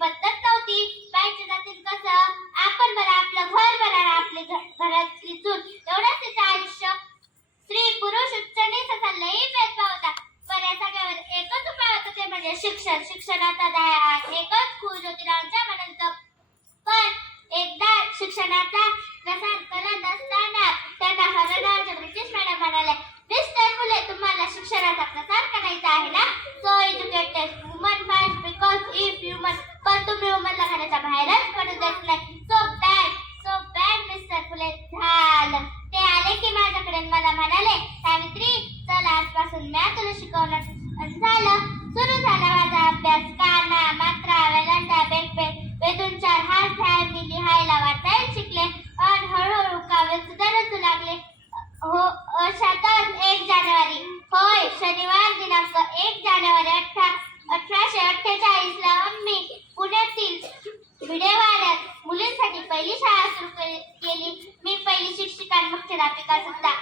पद्धत नव्हती. बाईच्या जातीत कसं आपण बरं आपलं घर बरं आपले घरातली चूल एवढंच तिचं आयुष्य. स्त्री पुरुष उच्च नीच असा लई भेदभाव होता. पण या सगळ्यावर एकच उपाय होता ते म्हणजे शिक्षण. शिक्षणाचा एकच खूळ ज्योतिरावांच्या मनात. पण एकदा शिक्षणाचा प्रसार करत असताना त्यांना हरणाच्या ब्रिटिश मॅडम म्हणाल्या, मिस्टर फुले, तुम्हाला शिक्षणाचा प्रसार करायचा आहे ना? So educated woman fast because if you must. पण तुम्ही वुमनला घराच्या बाहेरच पडू देत नाही. सो बॅड मिस्टर फुले. झालं. ते आले की माझ्याकडे मला म्हणाले, सावित्री चल आजपासून मी तुला शिकवणार. झालं. सुरू झाला माझा अभ्यास. काना, मात्रा, वेलांटा, वेदून चार हात मी लिहायला वाचायला शिकले आणि हळूहळू काव्य सुद्धा रचू लागले. हो, अशातच 1 जानेवारी, होय शनिवार दिनांक 1 जानेवारी 1848 ला आम्ही पुण्यातील भिडेवाड्यात मुलींसाठी पहिली शाळा सुरू केली. मी पहिली शिक्षिका आणि मुख्याध्यापिका सुद्धा.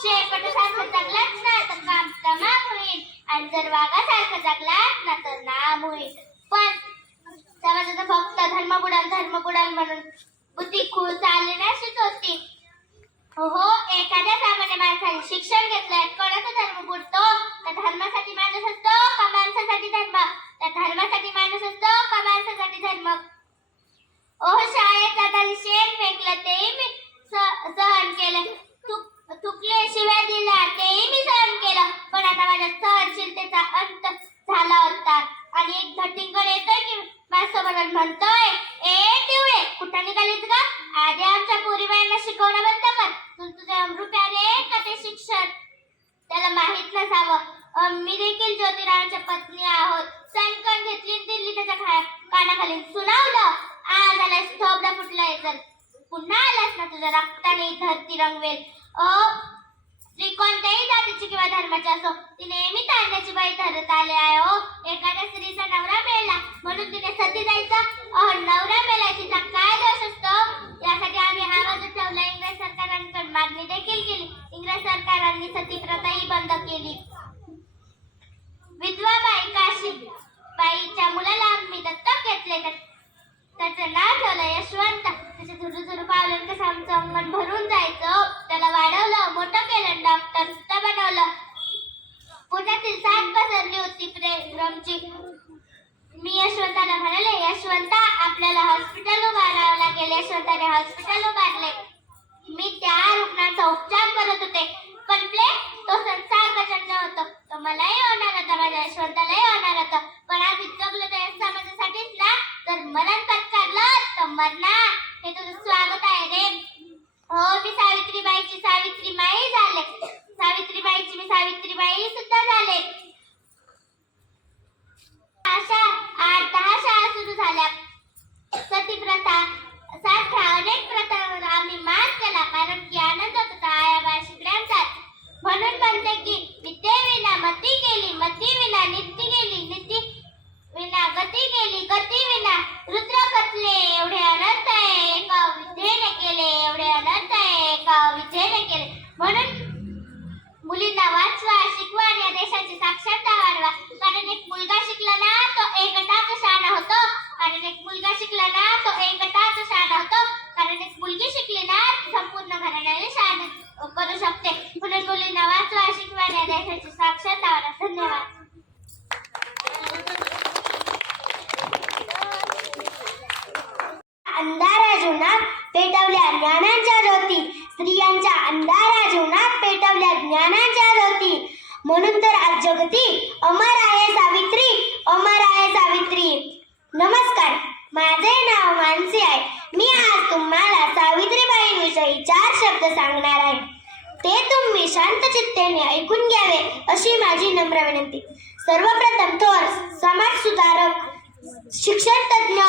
शेपटासारखं जगलाच ना तर काम तमाम होईल आणि जर वाघासारखं जगलाच ना तर नाम होईल. पण समाजाचं फक्त धर्मबुडाल म्हणून बुद्धी खूळ चालण्याशीच होती. हो, एखाद्या सामान्य माणसाने शिक्षण घेतलंय, कोणाचा धर्म बुडतो? त्या धर्मासाठी माणूस असतो का माणसासाठी धर्म? त्या धर्मासाठी माणूस असतो का माणसासाठी धर्म? ओह, शाळेत जाताना शेण फेकलं तेही मी सहन केलं. थुकले शिव्या दिल्या तेही मी सहन केलं. पण आता माझ्या सहनशीलतेचा अंत झाला होता आणि एक धटिंगर येतोय की माझ्यासोबत म्हणतोय, ए टिवळे, कुठं निघालीस का? आधी आमच्या पोरीबाईंना शिकवणं बंद कर. तुझे अमृप्यारे का ते शिक्षण? त्याला माहित नसावं, मी देखील ज्योतिरावांच्या पत्नी आहोत. सणकण घेतली दिल्ली त्याच्या कानाखाली सुनावलं. आज आलास थोबडा फुटलाय तर पुन्हा आलास ना तुझ्या रक्ताने धरती रंगवेल. स्त्री कोणत्याही जातीची किंवा धर्माची असो, ती नेहमी तारण्याची बाई ठरत आले आहे. हो, एखाद्या स्त्रीचा नवरा मेला म्हणून तिने सती जायचं? नवरा मेला तिचा काय दोष असतो? यासाठी आम्ही आवाज उठवला. इंग्रज सरकारांकडे मागणी देखील केली. इंग्रज सरकारांनी सती प्रथाही बंद केली. विधवा बाई काशीबाईच्या मुलाला आम्ही दत्तक घेतले. त्याचं नाव ठेवलं यशवंत. त्याचे झुरू पावलं कसं आमचं अंगण भरून जायचं. त्याला वाढवलं, मोठं केलं, डॉक्टर सुद्धा बनवलं. पुण्यातील साथ पसरली होती प्रेमची. मी यशवंताला म्हणाले, यशवंता आपल्याला हॉस्पिटल उभारावं लागेल. यशवंताने हॉस्पिटल उभारले. मी त्या रुग्णांचा उपचार करत होते. पण तो संसार प्रचंड होतो. तो मलाही होणार होता, माझ्या यशवंतालाही होणार होतं. पण आधी जगलं तर समाजासाठीच ना. तर मरण पत्करलं तर मरणार. हे तुझं स्वागत आहे रे. हो, मी सावित्रीबाईची सावित्रीमाई झाले. सावित्रीबाईची मी सावित्रीबाई सुद्धा झाले. अशा 8-10 शाळा सुरू झाल्या. सती प्रथा सारख्या अनेक प्रथांवर आम्ही मात केला. कारण की आनंद होता आयाबाई शिकण्याचा. म्हणून म्हणते की विद्येविना मती गेली, मती विना नीती गेली, नीती विना गती गेली, गती विना रुद्र कथले. एवढे अनंत आहे एका विद्येने केले, एवढे अनंत आहे एका विद्येने केले. म्हणून मुलींना वाचवा, शिकवा आणि या देशाची साक्षरता वाढवा. कारण एक मुलगा शिकला ना तो एकटाच शहाणा होतो. आणि एक मुलगा शिकला ना तो एकटाच शहाणा होतो. कारण एक मुलगी शिकली ना संपूर्ण घराण्याने शहाणे करू शकते. म्हणून मुलींना वाचवा, शिकवा आणि या देशाची साक्षरता वाढवा. धन्यवाद. अंधारा जीवनात पेटवल्या ज्ञानाच्या ज्योती. स्त्रियांच्या अंधारा जीवनात पेटवल्या ज्ञानाच्या ज्योती. म्हणून तर आज जगती अमर शब्द सांगणार आहे. ते तुम्ही शांत चित्तेने ऐकून घ्यावे अशी माझी नम्र विनंती. सर्वप्रथम थोर समाजसुधारक, शिक्षण तज्ञ,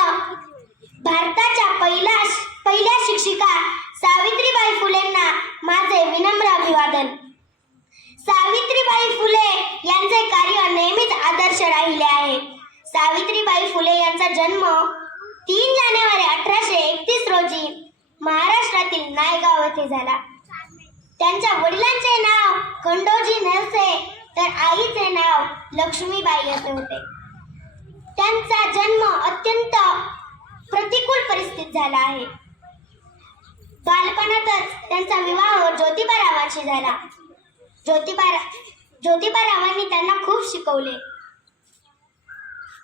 भारताच्या पहिल्या शिक्षिका सावित्रीबाई फुलेंना माझे विनम्र अभिवादन. सावित्रीबाई फुले यांचे कार्य नेहमीच आदर्श राहिले आहे. सावित्रीबाई फुले यांचा जन्म 3 जानेवारी 1831 रोजी महाराष्ट्रातील नायगाव येथे झाला. त्यांच्या वडिलांचे नाव खंडोजी नेवसे तर आईचे नाव लक्ष्मीबाई असे होते. त्यांचा जन्म अत्यंत प्रतिकूल परिस्थितीत झाला आहे. बालपणातच त्यांचा विवाह ज्योतिबारावांशी झाला. ज्योतिबारावांनी त्यांना खूप शिकवले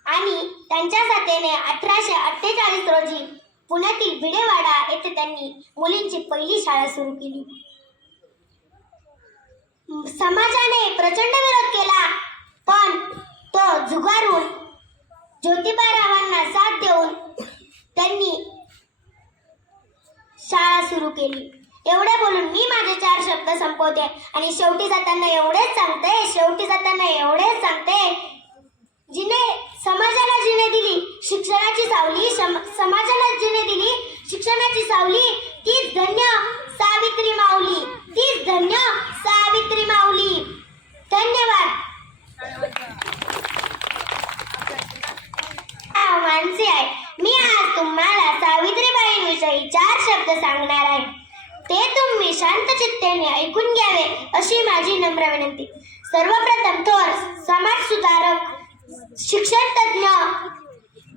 आणि त्यांच्या साथीने 1848 रोजी पुण्यातील भिडेवाडा येथे त्यांनी मुलींची पहिली शाळा सुरू केली. समाजाने प्रचंड विरोध केला, पण तो झुगारून ज्योतिबारावांना साथ देऊन त्यांनी शाळा सुरू केली. एवढे बोलून मी माझे 4 शब्द संपवते आणि शेवटी जाताना एवढेच सांगते, समाजाला जिने दिली शिक्षणाची सावली, समाजाला जिने दिली शिक्षणाची सावली, तीच धन्य सावित्री माऊली, तीच धन्य सावित्री माऊली. धन्यवाद. मानसी आहे. मी आज तुम्हाला सावित्रीबाईंविषयी 4 शब्द सांगणार आहे. ते तुम्ही शांत चित्तेने ऐकून घ्यावे अशी माझी नम्र विनंती. सर्वप्रथम थोर समाजसुधारक, शिक्षण तज्ञ,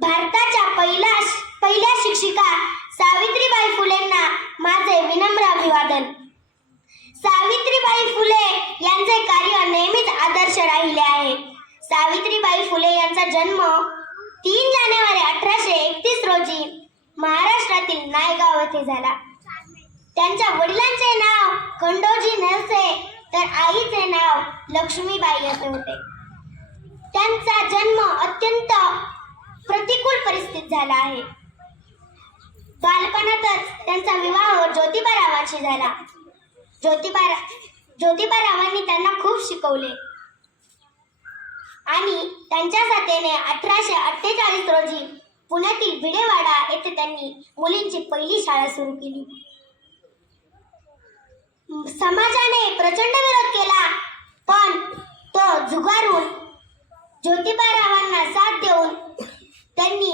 भारताच्या पहिल्या शिक्षिका सावित्रीबाई फुलेंना माझे विनम्र अभिवादन. सावित्रीबाई फुले यांचे कार्य नेहमीच आदर्श राहिले आहे. सावित्रीबाई फुले यांचा जन्म 3 जानेवारी 1831 रोजी महाराष्ट्रातील नायगाव येथे झाला. त्यांच्या वडिलांचे नाव खंडोजी नेवसे तर आईचे नाव लक्ष्मीबाई असे होते. त्यांचा जन्म अत्यंत प्रतिकूल परिस्थितीत झाला आहे. बालपणातच त्यांचा विवाह ज्योतिबारावांशी झाला. ज्योतिबारावांनी त्यांना खूप शिकवले आणि त्यांच्या साथीने 1848 रोजी पुण्यातील भिडेवाडा येथे त्यांनी मुलींची पहिली शाळा सुरू केली. समाजाने प्रचंड विरोध केला, पण तो झुगारून ज्योतिबारावांना साथ देऊन त्यांनी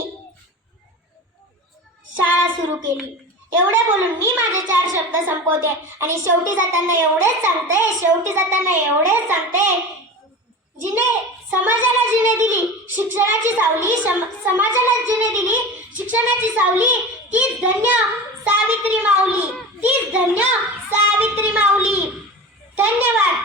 शाळा सुरू केली. एवढे बोलून मी माझे 4 शब्द संपवते आणि शेवटी जाताना एवढेच सांगते, समाजाला जिने दिली शिक्षणाची सावली, समाजाला जिने दिली शिक्षणाची सावली, तीच धन्य सावित्री माऊली, तीच धन्य सावित्री माऊली. धन्यवाद.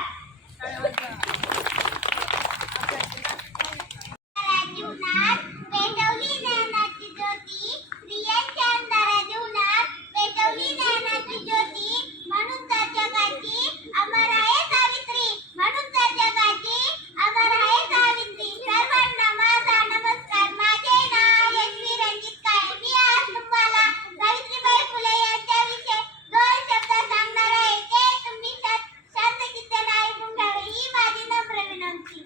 जीवनात पेटवली ज्ञानाची ज्योती, स्त्रियांच्या अंधारा जीवनात पेटवली ज्ञानाची ज्योती, म्हणून तर जगाची अमर आहे सावित्री, म्हणून तर जगाची अमर आहे सावित्री. सर्वांना माझा नमस्कार. माझे नाव यशवी रंजित काळे. मी आज तुम्हाला सावित्रीबाई फुले यांच्याविषयी 2 शब्द सांगणार आहे. ते तुम्ही शांत चित्ताने ऐकून घ्यावे ही माझी नम्र विनंती.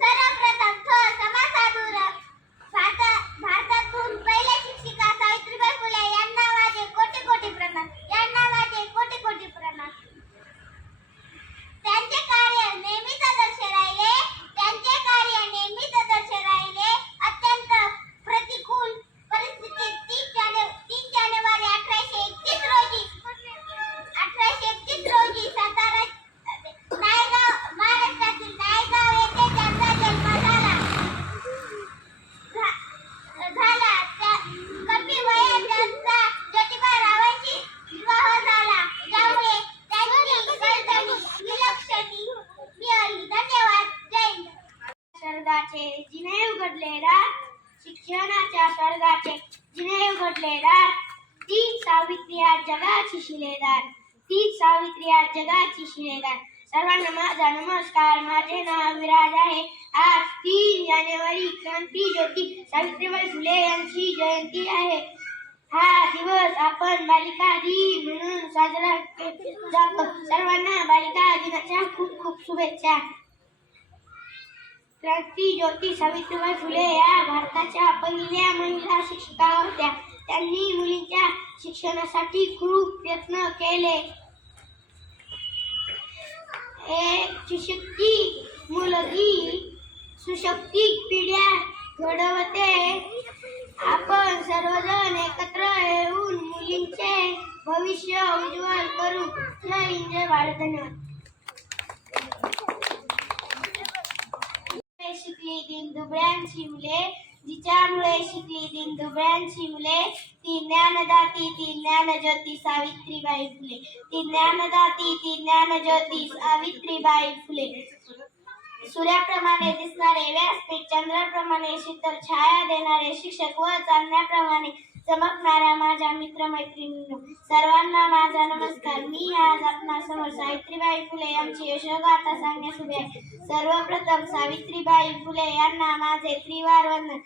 सर्वप्रथम थोर समाजसुधारक, भारतातून पहिल्या शिक्षिका सावित्रीबाई फुले यांना माझे कोटी प्रणाम. त्यांचे कार्य नेहमीच आदर्श राहिले. अत्यंत प्रतिकूल परिस्थितीत 3 जानेवारी 1831 रोजी सातारा महाराष्ट्रातील नायगाव येथे त्यांचा जन्म झाला. कमी वयात त्यांचा ज्योतिबारावांशी विवाह झाला, त्यामुळे त्यांची वर्तणूक विलक्षणी मिळाली. धन्यवाद. जय हिंद. स्वर्गाचे जिने उघडले दार, शिक्षणाच्या स्वर्गाचे जिने उघडले दार, तीच सावित्री आज जगाची शिलेदार, तीच सावित्री आज जगाची शिलेदार. सर्वांना माझा नमस्कार. माझे नाव विराज आहे. आज 3 जानेवारी क्रांती ज्योती सावित्रीबाई फुले यांची जयंती आहे. हा दिवस आपण सण बालिका दिन म्हणून साजरा केला जातो. सर्वांना बालिका दिनाच्या खूप खूप शुभेच्छा. क्रांती ज्योती सावित्रीबाई फुले या भारताच्या पहिल्या महिला शिक्षिका होत्या. त्यांनी मुलींच्या शिक्षणासाठी खूप प्रयत्न केले. एक सुशिक्षित मुलगी सुशक्तित पिढ्या घडवते. आपण सर्वजण एकत्र येऊन मुलींचे भविष्य उज्ज्वल करू. जय हिंद, जय भारत. धन्यवाद. शिकली दीनदुबळ्यांची मुले, जिच्यामुळे शिकली दीनदुबळ्यांची मुले, ती ज्ञानदाती ती ज्ञानज्योती सावित्रीबाई फुले. ती ज्ञानदाती ती ज्ञानज्योती सावित्रीबाई फुले. सूर्याप्रमाणे दिसणारे व्यासपीठ, चंद्राप्रमाणे शीतल छाया देणारे शिक्षक व चांदण्याप्रमाणे चमकणाऱ्या माझ्या मित्रमैत्रिणींनो, सर्वांना माझा नमस्कार. मी आज आपणासमोर सावित्रीबाई फुले यांची यशोगाथा सांगण्यास उभी आहे. सर्वप्रथम सावित्रीबाई फुले यांना माझे त्रिवार वंदन.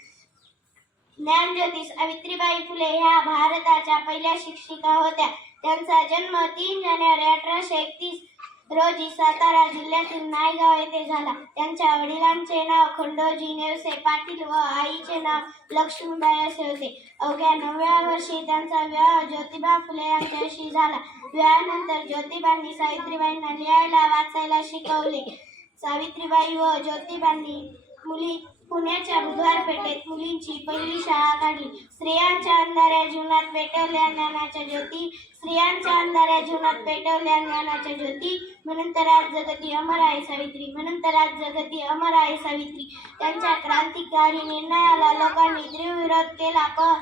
ज्ञानज्योती सावित्रीबाई फुले ह्या भारताच्या पहिल्या शिक्षिका होत्या. त्यांचा जन्म 3 जानेवारी 1831 रोजी सातारा जिल्ह्यातील नायगाव येथे झाला. त्यांच्या वडिलांचे नाव खंडोजी नेवसे पाटील व आईचे नाव लक्ष्मीबाई असे होते. अवघ्या 9व्या वर्षी त्यांचा विवाह ज्योतिबा फुले यांच्याशी झाला. विवाहानंतर ज्योतिबांनी सावित्रीबाईंना लिहायला वाचायला शिकवले. सावित्रीबाई व ज्योतिबांनी पुण्याच्या बुधवार पेठेत मुलींची पहिली शाळा काढली. स्त्रियांच्या अंधाऱ्या जीवनात पेटवल्या ज्ञानाच्या ज्योती, स्त्रियांच्या अंधाऱ्या जीवनात पेटवल्या ज्ञानाच्या ज्योती, म्हणून तर आज जगती अमर आहे सावित्री, म्हणून तर आज जगती अमर आहे सावित्री. त्यांच्या क्रांतिकारी निर्णयाला लोकांनी तीव्र विरोध केला, पण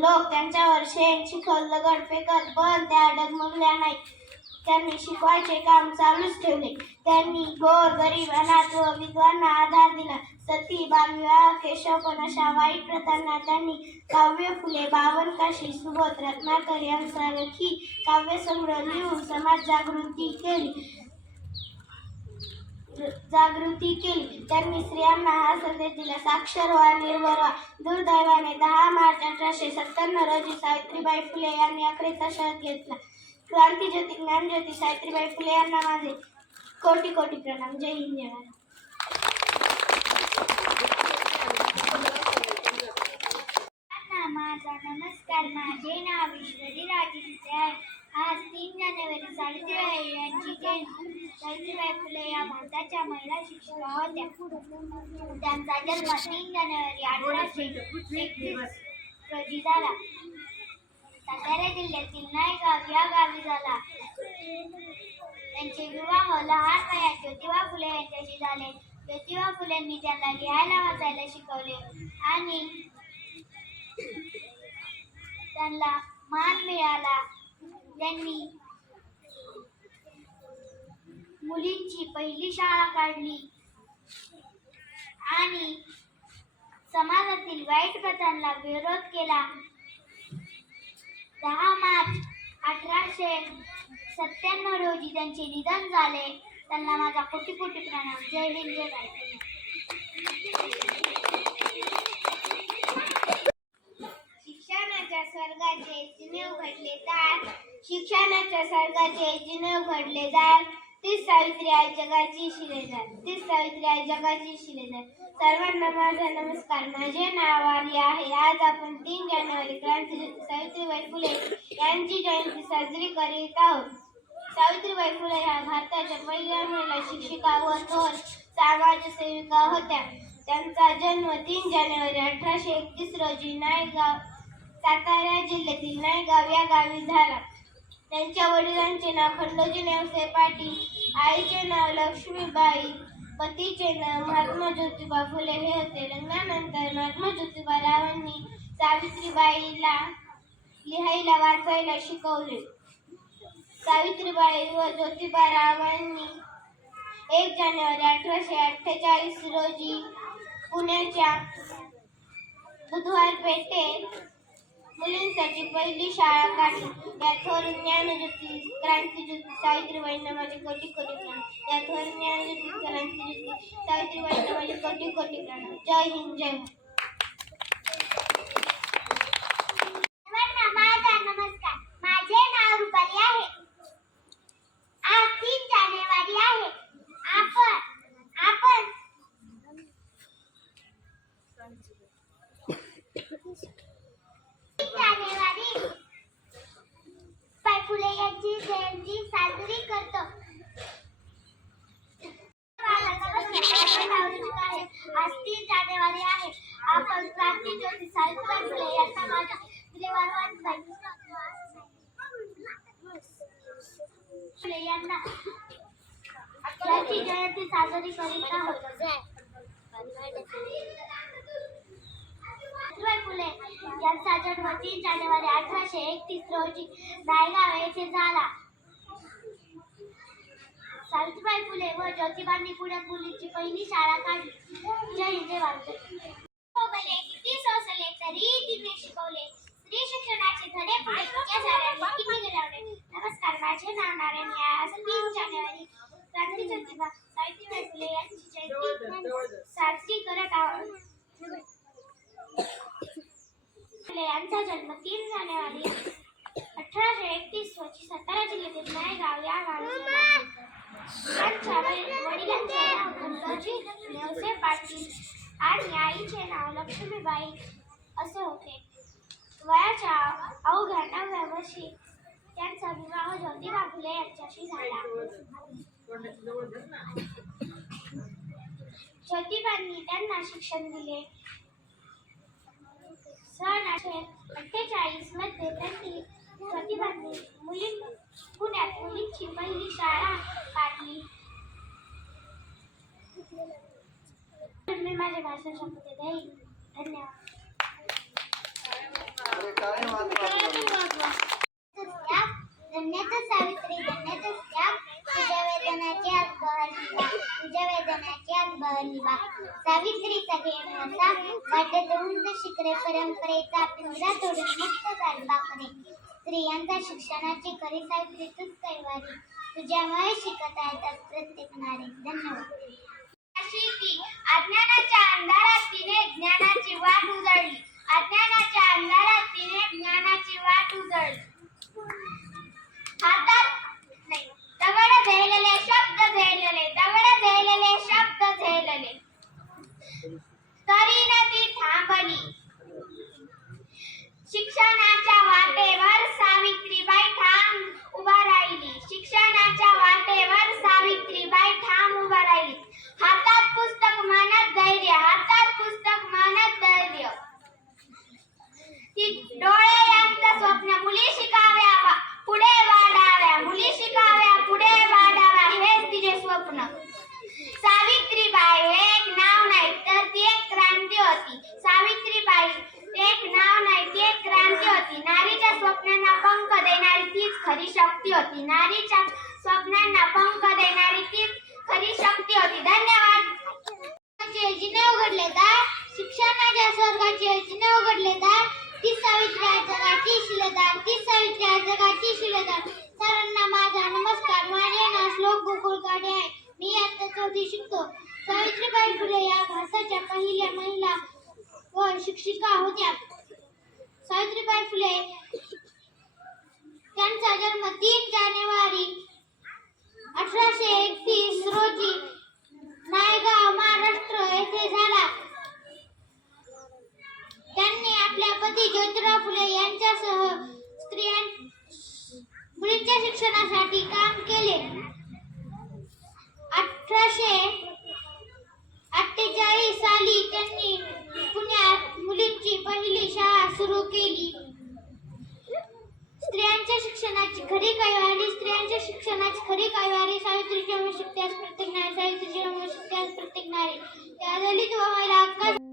लोक त्यांच्यावर शेण चिखल दगड फेकत, पण त्या डगमगल्या नाही. त्यांनी शिकवायचे काम चालूच ठेवले. त्यांनी गोर गरीब अनाथ व विधवांना आधार दिला. सती बालविवाह केशवपण अशा वाईट प्रथांना त्यांनी काव्य फुले, बावनकाशी, सुबोध, रत्नाकर यांसारखी काव्यसंग्रह लिहून समाज जागृती केली. त्यांनी स्त्रियांना हा संदेश दिला, साक्षर व्हा, निर्भर व्हा. दुर्दैवाने 10 मार्च 1897 रोजी सावित्रीबाई फुले यांनी अखेरचा श्वास घेतला. क्रांतीज्योती ज्ञानज्योती सावित्रीबाई फुले यांना माझे कोटी कोटी प्रणाम. जय हिंद, जय भारत. माझा नमस्कार. माझे नाव ईश्वरी राजेश आहे. आज 3 जानेवारी सावित्रीबाई यांची जयंती. सावित्रीबाई फुले या भारताच्या महिला शिक्षिका होत्या. त्यांचा जन्म 3 जानेवारी 1831 रोजी झाला. सातारा जिल्ह्यातील नायगाव या गावी झाला. त्यांचे विवाह लहान वयात ज्योतिबा फुले यांच्याशी झाले. ज्योतिबा फुलेंनी त्यांना लिहायला वाचायला शिकवले आणि त्यांना मान मिळाला. त्यांनी मुलींची पहिली शाळा काढली आणि समाजातील वाईट प्रथांना विरोध केला. 10 मार्च 1897 रोजी त्यांचे निधन झाले. त्यांना माझा कोटी कोटी प्रणाम. जय हिंद, जय भारत. शिक्षणाच्या स्वर्गाचे जिने उघडले दार, शिक्षणाच्या स्वर्गाचे जिने उघडले दार, तीच सावित्री आहे जगाची शिलेदार, तीच सावित्री आहे जगाची शिलेदार. सर्वांना माझा नमस्कार. माझे नाव आर्या आहे. आज आपण 3 जानेवारी क्रांतीज्योती सावित्रीबाई फुले यांची जयंती साजरी करीत आहोत. सावित्रीबाई फुले ह्या भारताच्या पहिल्या महिला शिक्षिका व थोर समाजसेविका होत्या. त्यांचा जन्म 3 जानेवारी 1831 रोजी नायगाव, सातारा जिल्ह्यातील नायगाव या गावी झाला. त्यांच्या वडिलांचे नाव खंडोजी नेवसे पाटील, आईचे नाव लक्ष्मीबाई, पतीचे नाव महात्मा ज्योतिबा फुले हे होते. लग्नानंतर महात्मा ज्योतिबा रावांनी सावित्रीबाईला लिहायला वाचायला शिकवले. सावित्रीबाई व ज्योतिबा रावांनी 1 जानेवारी 1848 रोजी पुण्याच्या बुधवार पेठेत मुलींसाठी पहिली शाळा काढली. या थोर ज्ञानज्योती क्रांतीज्योती सावित्रीबाईंना माझे कोटी कोटी प्रणाम. या थोर ज्ञानज्योती क्रांतीज्योती सावित्रीबाईंना माझे कोटी कोटी प्रणाम. जय हिंद, जय भारत. माझा नमस्कार. फुले यांना यांची जयंती साजरी करीत आहोत. सावित्रीबाई फुले यांचा जन्म 3 जानेवारी 1831 रोजी नायगाव येथे झाला. सावित्रीबाई फुले व ज्योतिबांनी पुण्यात मुलींची पहिली शाळा काढली. जय हिंद जय भारत. किती सोसले तरी तिने शिकवले, स्त्री शिक्षणाचे धडे पुढे तिच्या झाडांनी किती घडवले. नमस्कार, माझे नाव नारायण आहे. आज 3 जानेवारी क्रांती ज्योतिबा सावित्रीबाई फुले यांची जयंती साजरी करत आहोत. फुले यांचा जन्म 3 जानेवारी 1831 रोजी सातारा जिल्ह्यातील नायगाव या गावी झाला. त्यांच्या वडिलांचे नाव गणपतजी नेवसे पाटील आणि आईचे नाव लक्ष्मीबाई असे होते. वयाच्या अवघ्या 9व्या वर्षी त्यांचा विवाह ज्योतिबा फुले यांच्याशी झाला. ज्योतिबांनी त्यांना शिक्षण दिले. सन 1848 मध्ये त्यांनी ज्योतिबांनी पुण्यात मुलींची पहिली शाळा काढली. मी माझे भाषण संपते. धन्यवाद. धन्यता सावित्री, धन्यता त्याग, तुझ्या वेदनाची आज बहरली, तुझ्या वेदनाची आज बहरली बा. सावित्रीचा घेणवसा वाटेत उंच शिखरे, परंपरेचा पिंजरा तोडून मुक्त झाली बापरे. स्त्रियांच्या शिक्षणाची खरी सावित्री तूच कैवारी, तुझ्यामुळे शिकत आहेत प्रत्येक नारी. धन्यवाद. अज्ञानाच्या अंधारात तिने ज्ञानाची वाट उजळली, अज्ञानाच्या अंधारात तिने ज्ञानाची वाट उजळली. हातात दगड झेलले शब्द झेलले, दगड झेलले शब्द झेलले, तरी न ती थांबली. शिक्षणाच्या वाटेवर सावित्रीबाई ठाम उभा राहिली, शिक्षणाच्या वाटेवर सावित्रीबाई ठाम उभा राहिली. हातात पुस्तक मनात धैर्य, हातात पुस्तक मनात धैर्य. ती डोळे यांचं स्वप्न, मुली शिकाव्या पुढे वाढाव्या, मुली शिकाव्या पुढे वाढाव्या, हेच तिचे स्वप्न. सावित्रीबाई हे एक नाव नाही तर ती एक क्रांती होती. सावित्रीबाई एक नाव नाही, ती एक क्रांती होती. नारीच्या स्वप्नांना पंख देणारी तीच खरी शक्ती होती. नारीच्या स्वप्नांना पंख देणारी तीच खरी शक्ती होती. धन्यवाद. जिने उघडले दार, शिक्षणाच्या स्वर्गाचे जिने उघडले दार, ती सावित्री आज जगाची शिलेदार, ती सावित्री आज जगाची शिलेदार. सर्वांना माझा नमस्कार. माझे नाव श्लोक गोकुळकाडे आहे. मी आता 4थी शिकतो. सावित्रीबाई फुले या भारताच्या पहिल्या महिला व शिक्षिका होत्या. सावित्रीबाई फुले त्यांचा जन्म 3 जानेवारी 1831 रोजी नायगाव महाराष्ट्र येथे झाला. त्यांनी आपल्या पती ज्योतिराव फुले यांच्यासह मुलींच्या शिक्षणासाठी काम केले. 1848 साली त्यांनी पुण्यात मुलींची पहिली शाळा सुरू केली. स्त्रियांच्या शिक्षणाची खरी कैवारी, स्त्रियांच्या शिक्षणाची खरी कैवारी. सावित्रीच्या शिकत्यास प्रत्येक नारी, सावित्रीच्या शिकत्यास प्रत्येक नारी. त्या दलित व महिला हक्कासाठी